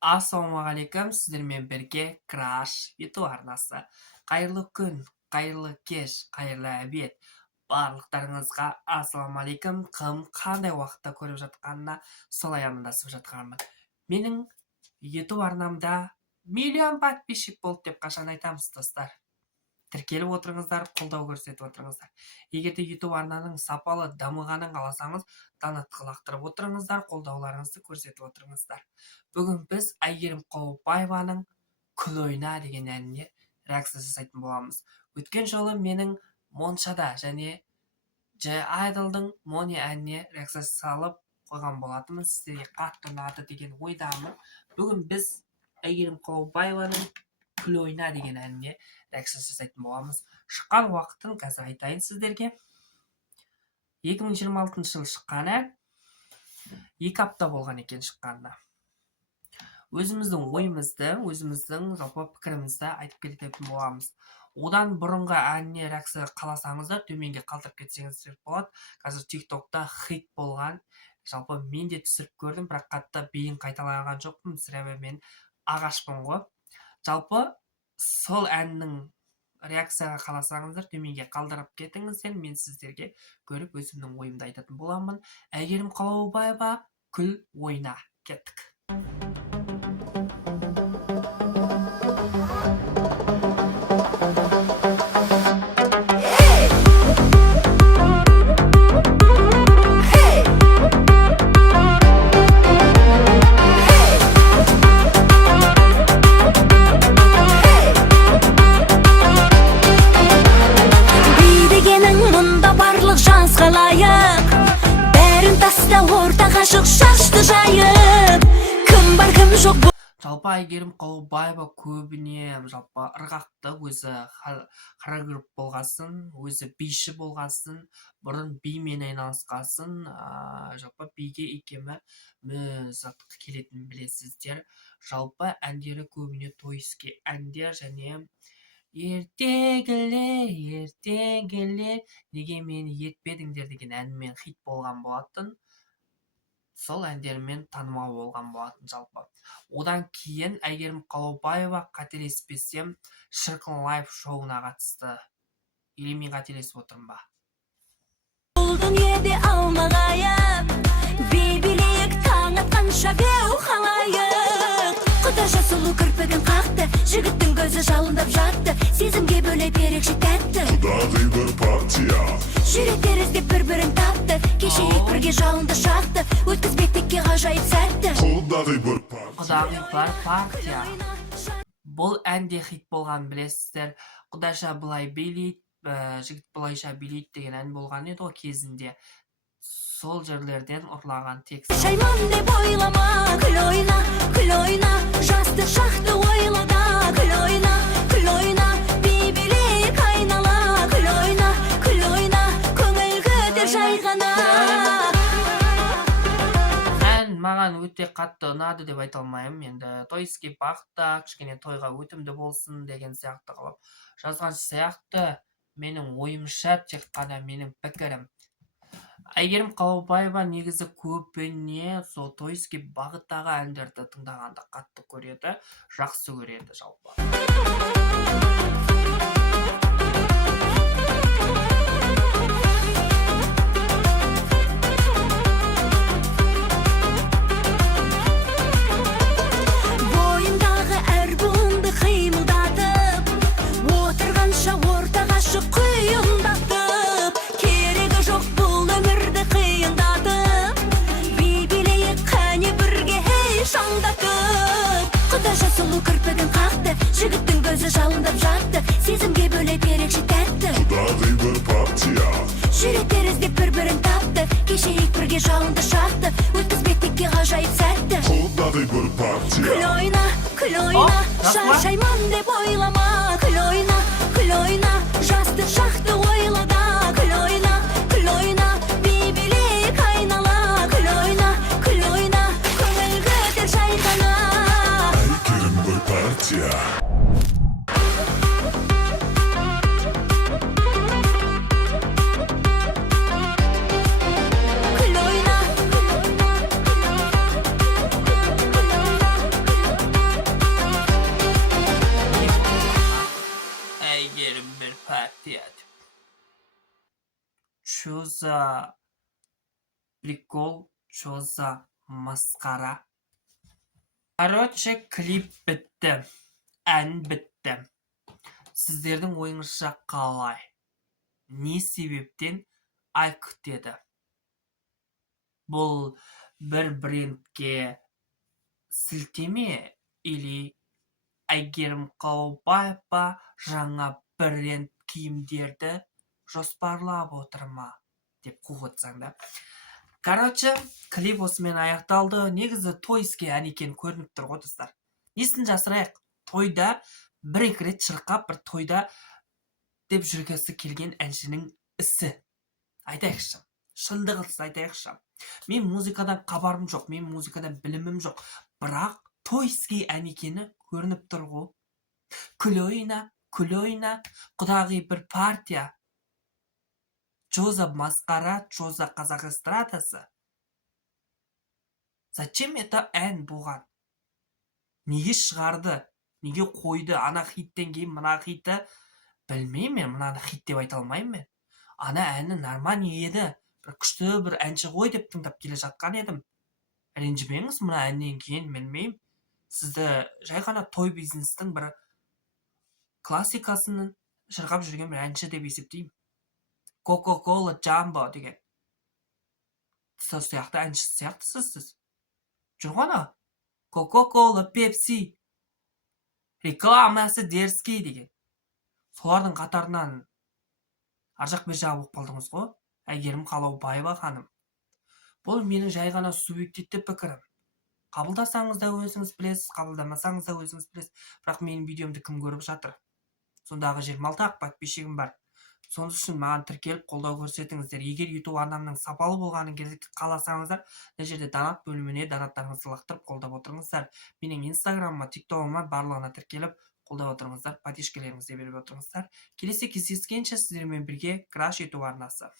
Ассалаумағалейкум, сіздермен бірге Краш YouTube арнасы. Қайырлы күн, қайырлы кеш, қайырлы обед. Барлықтарыңызға ассалаумағалейкум, кім қандай уақытта көріп жатқанына солай амандасып жатқанмын. Менің YouTube арнамда миллион подписчик болды деп қашан айтамыз, достар. Тіркеліп отырыңыздар, қолдау көрсетіп отырыңыздар. Егер де YouTube арнаның сапалы дамығанын қаласаңыз, танытқы лақтырып отырыңыздар, қолдауларыңызды көрсетіп отырыңыздар. Бүгін біз Әйгерім Қалаубаеваның «Күл ойна» деген әніне реакция жасайтын боламыз. Өткен жолы менің Моншада және J Idol'дың Money әніне реакция салып қойған болатынмын. Сіздерге қатты ұнады деген ойдамын. Бүгін біз Әйгерім Қалаубаеваның «Күл ойна» деген әніне реакция жасайтын боламыз. Шыққан уақытын қазір айтайын сіздерге. 2026 жылы шыққан ән, 2 апта болған екен шыққанына. Өзіміздің ойымызды, өзіміздің жалпы пікірімізді айтып кететін боламыз. Одан бұрынғы әніне реакция қаласаңыздар, төменге қалдырып кетсеңіздер болады. Қазір TikTokта хит болған. Жалпы мен де түсіріп көрдім, бірақ қатты бейін қайталаған жоқпын. Сірәбі мен ағашпын ғой. Жалпы сол әннің реакцияға қаласаңыздар, төменге қалдырып кетіңіздер, мен сіздерге көріп өзімнің ойымды айтатын боламын. Әйгерім Қалаубаева, «Күл ойна». Кеттік. Жалпы Әйгерім Қалаубаева көбіне жалпы ырғақты, өзі хореограф болғасын, өзі биші болғасын, бұрын бимен айналысқасын, жалпы биге икемі затқа келетін білесіздер. Жалпы әндері көбіне тойский әндер және ертегілер, неге мені ертпедіңдер деген әнмен хит болған болатын. Сол әндермен танымал болған болатын жалпы. Одан кейін Әйгерім Қалаубаева қателеспесем Шырқын лайф шоуына қатысты. Или мен қателесіп отырмын ба? Болдың еді алмағайып, бейбілек таң атқанша беу қалайық. Құдаша сұлу кірпігін қақты, жігіттің көзі жалындап жатты, сезімге бөлеп ерекше тәтті. Құдағы бір партия, жүректер іздеп бір-бірін тапты, кешейік бірге жалынды шақты, өткізбектікке ғажайып сәтті. Құдағы бір партия. Бұл әнде хит болған білесіздер. Құдаша былай билейді, жігіт былайша билейді деген ән болған еді ғой кезінде. Сол жерлерден ұрлаған текст. Шайман деп ойлама, күл ойна, жасты шақты ойлада, күл ойна, бейбілек айнала, күл ойна, көңіл көтер жайғана. Ән маған өте қатты ұнады деп айта алмаймын. Енді тойский бағытта, кішкене тойға өтімді болсын деген сияқты қылып жазған сияқты. Менің ойымша, тек қана менің пікірім. Әйгерім Қалаубаева негізі көбіне сол тойский бағыттағы әндерді тыңдағанды қатты көреді, жақсы көреді жалпы. Бойындағы әр буынды қимылдатып, отырғанша ортаға шық құйындатып, керегі жоқ бұл өмірді қиындатып, бейбілейік қане бірге шаңдатып. Құдаша сұлу кірпігін қақты, жігіттің көзі жалындап жатты, сезімге бөлеп ерекше тәтті. Құдағы бір партия, жүректер іздеп бір-бірін тапты, кешейік бірге жалынды шақты, өткізбектікке ғажайып сәтті. Құдағы бір партия, Күл ойна, шаршайман деп ойлама, күл ойна, жасты шақты ойлада, күл ойна, бейбілек айнала, күл ойна, көңіл көтер жайғана. Әйгерім бір партия. Күл ойна, Чё за прикол, чё за масқара. Короче, клип бітті. Ән бітті. Сіздердің ойыңызша қалай? Не себептен ай күтеді? Бұл бір брендке сілтеме или Әйгерім Қалаубаева жаңа бренд киімдерді жоспарлап отыр ма? Деп қоғытсаң да. Короче, клип осымен аяқталды. Негізі тойске ән екен көрініп тұр ғой достар. Несін жасырайық? Тойда бір-екі рет шырқап, бір тойда деп жүргісі келген әншінің ісі. Айтайықшы. Шындығылсы айтайықшы. Мен музыкадан хабарым жоқ, мен музыкадан білімім жоқ. Бірақ тойске ән екені көрініп тұр ғой. Күл ойна, құдағи бір партия. Чё за масқара, чё за қазақ эстрадасы? Зачем это ән болған? Неге шығарды? Неге қойды? Ана хиттен кейін мына хитті білмеймін, мынаны хит деп айта алмаймын мен. Ана әні нормальный еді. Бір күшті бір әнші ғой деп тыңдап келе жатқан едім. Ренжімеңіз, мына әннен кейін білмеймін. Сізді жай ғана той бизнестің бір классикасының шырқап жүрген бір әнші деп есептеймін. Coca-Cola Jumbo деген. Сол сияқты әнші сияқтысыз сіз. Жүр ғана. Coca-Cola Pepsi. Рекламасы дерзкий деген. Солардың қатарынан аржақ бер жағы болып қалдыңыз ғой. Әйгерім Қалаубаева ханым. Бұл менің жай ғана субъективті пікірім. Қабылдасаңыз да өзіңіз білесіз, қабылдамасаңыз да өзіңіз білесіз. Бірақ менің видеомды кім көріп жатыр? Сондағы 26 подписчигім бар. Соның үшін маған тіркеліп қолдау көрсетіңіздер. Егер YouTube арнамның сапалы болғанын қаласаңыздар, мына жерде донат бөліміне донаттарыңызды лақтырып қолдап отырыңыздар. Менің Инстаграмыма, TikTok'ыма барлығына тіркеліп қолдап отырыңыздар, подпискаларыңызды беріп отырыңыздар. Келесі кездескенше сіздермен бірге Краш YouTube арнасы.